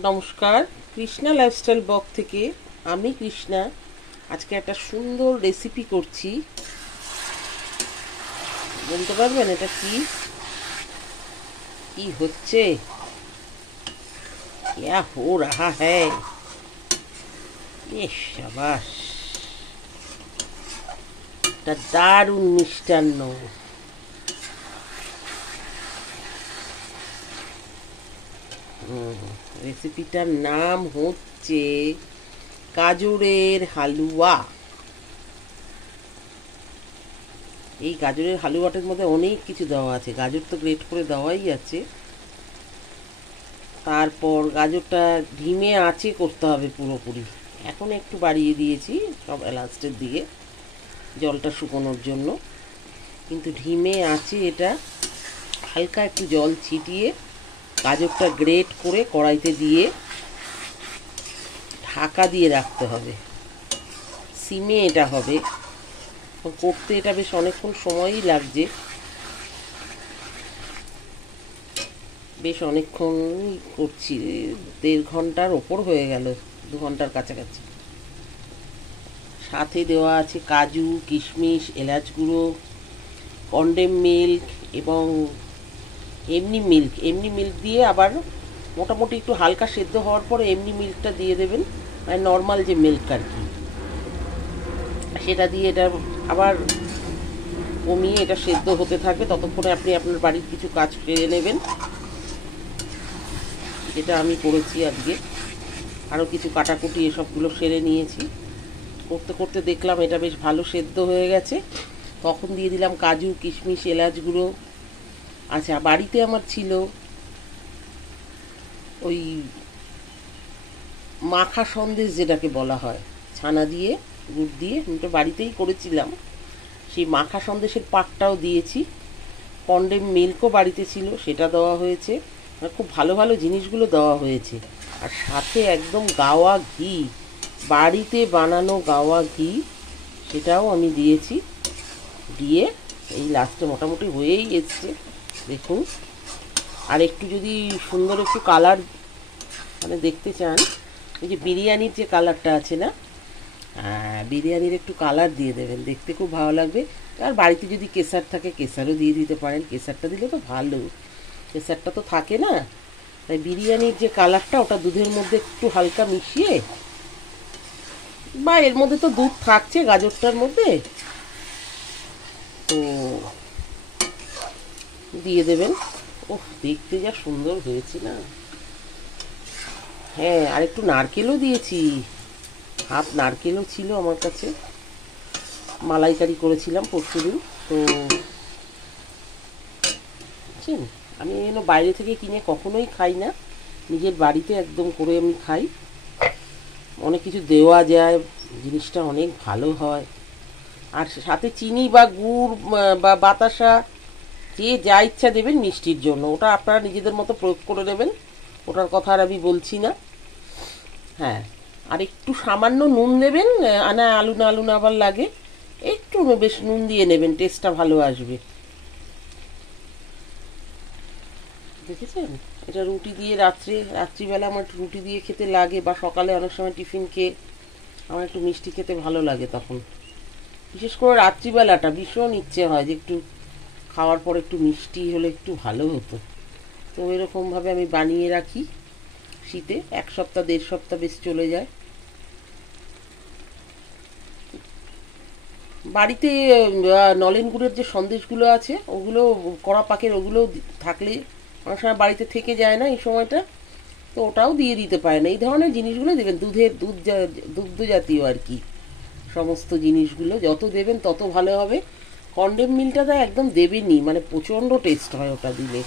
নমস্কার, Krishna lifestyle blog থেকে আমি কৃষ্ণা। আজকে একটা সুন্দর রেসিপি করছি। বলতে পারবেন এটা কি কি হচ্ছে? क्या हो रहा है? ये शाबाश, এটা দারুণ মিষ্টান্ন। রেসিপিটার নাম হচ্ছে গাজরের হালুয়া। এই গাজরের হালুয়াটার মধ্যে অনেক কিছু দেওয়া আছে। গাজর তো গ্রেট করে দেওয়াই আছে, তারপর গাজরটা ধিমে আঁচে করতে হবে পুরোপুরি। এখন একটু বাড়িয়ে দিয়েছি সব লাস্টের দিকে জলটা শুকোনোর জন্য, কিন্তু ধিমে আঁচে এটা হালকা একটু জল ছিটিয়ে গাজরটা গ্রেট করে কড়াইতে দিয়ে ঢাকা দিয়ে রাখতে হবে। সিমে এটা হবে। করতে এটা বেশ অনেকক্ষণ সময়ই লাগছে, বেশ অনেকক্ষণ করছি, 1.5 ঘন্টার ওপর হয়ে গেল, 2 ঘন্টার কাছাকাছি। সাথে দেওয়া আছে কাজু, কিশমিশ, এলাচ গুঁড়ো, কনডেম মিল্ক এবং এমনি মিল্ক দিয়ে আবার মোটামুটি একটু হালকা সেদ্ধ হওয়ার পরে এমনি মিল্কটা দিয়ে দেবেন, মানে নর্মাল যে মিল্ক আর কি, সেটা দিয়ে এটা আবার কমিয়ে এটা সেদ্ধ হতে থাকবে। ততক্ষণে আপনি আপনার বাড়ির কিছু কাজ সেরে নেবেন, যেটা আমি করেছি আজকে। আরও কিছু কাটাকুটি এসবগুলো সেরে নিয়েছি। করতে করতে দেখলাম এটা বেশ ভালো সেদ্ধ হয়ে গেছে। তখন দিয়ে দিলাম কাজু, কিশমিশ, এলাচ গুঁড়ো। আচ্ছা, বাড়িতে আমার ছিল ওই মাখা সন্দেশ যেটাকে বলা হয়, ছানা দিয়ে গুড় দিয়ে, আমি তো বাড়িতেই করেছিলাম। সেই মাখা সন্দেশের পাকটাও দিয়েছি। কনডেম মিল্কও বাড়িতে ছিল, সেটা দেওয়া হয়েছে। খুব ভালো ভালো জিনিসগুলো দেওয়া হয়েছে। আর সাথে একদম গাওয়া ঘি, বাড়িতে বানানো গাওয়া ঘি, সেটাও আমি দিয়েছি। দিয়ে এই লাস্টে মোটামুটি হয়েই এসছে দেখুন। আর একটু যদি সুন্দর একটু কালার মানে দেখতে চান, এই যে বিরিয়ানির যে কালারটা আছে না, বিরিয়ানির একটু কালার দিয়ে দেবেন, দেখতে খুব ভালো লাগবে। আর বাড়িতে যদি কেসার থাকে কেসারও দিয়ে দিতে পারেন, কেসারটা দিলে তো ভালো, কেসারটা তো থাকে না। তাই বিরিয়ানির যে কালারটা, ওটা দুধের মধ্যে একটু হালকা মিশিয়ে, বা এর মধ্যে তো দুধ থাকছে গাজরটার মধ্যে, তো দিয়ে দেবেন। ওহ, দেখতে যা সুন্দর হয়েছে না। হ্যাঁ, আর একটু নারকেলও দিয়েছি, হাফ নারকেলও ছিল আমার কাছে। মালাইকারি করেছিলাম পরশুদিন। তো বুঝছেন, আমি যেন বাইরে থেকে কিনে কখনোই খাই না, নিজের বাড়িতে একদম করে আমি খাই। অনেক কিছু দেওয়া যায়, জিনিসটা অনেক ভালো হয়। আর সাথে চিনি বা গুড় বা বাতাসা, যে যা ইচ্ছা দেবেন মিষ্টির জন্য, ওটা আপনারা নিজেদের মতো প্রয়োগ করে নেবেন, ওটার কথা আর আমি বলছি না। হ্যাঁ, আর একটু সামান্য নুন দেবেন, আনা আলু না আবার লাগে, একটু বেশ নুন দিয়ে নেবেন, টেস্টটা ভালো আসবে। দেখেছেন, এটা রুটি দিয়ে রাত্রিবেলা আমার রুটি দিয়ে খেতে লাগে, বা সকালে অনেক সময় টিফিন খেয়ে আমার একটু মিষ্টি খেতে ভালো লাগে। তখন বিশেষ করে রাত্রিবেলাটা ভীষণ ইচ্ছে হয় যে একটু খাওয়ার পর একটু মিষ্টি হলে একটু ভালো হতো। তো এরকমভাবে আমি বানিয়ে রাখি। শীতে 1 সপ্তাহ 1.5 সপ্তাহ বেশ চলে যায়। বাড়িতে নলেন গুড়ের যে সন্দেশগুলো আছে, ওগুলো কড়া পাকের, ওগুলো থাকলে অনেক সময় বাড়িতে থেকে যায় না এই সময়টা, তো ওটাও দিয়ে দিতে পারেন। এই ধরনের জিনিসগুলো দেবেন, দুগ্ধ জাতীয় আর কি, সমস্ত জিনিসগুলো যত দেবেন তত ভালো হবে। কনডেম মিল্কটা একদম দেবেনই, মানে প্রচণ্ড টেস্ট হয় ওটা দিলে।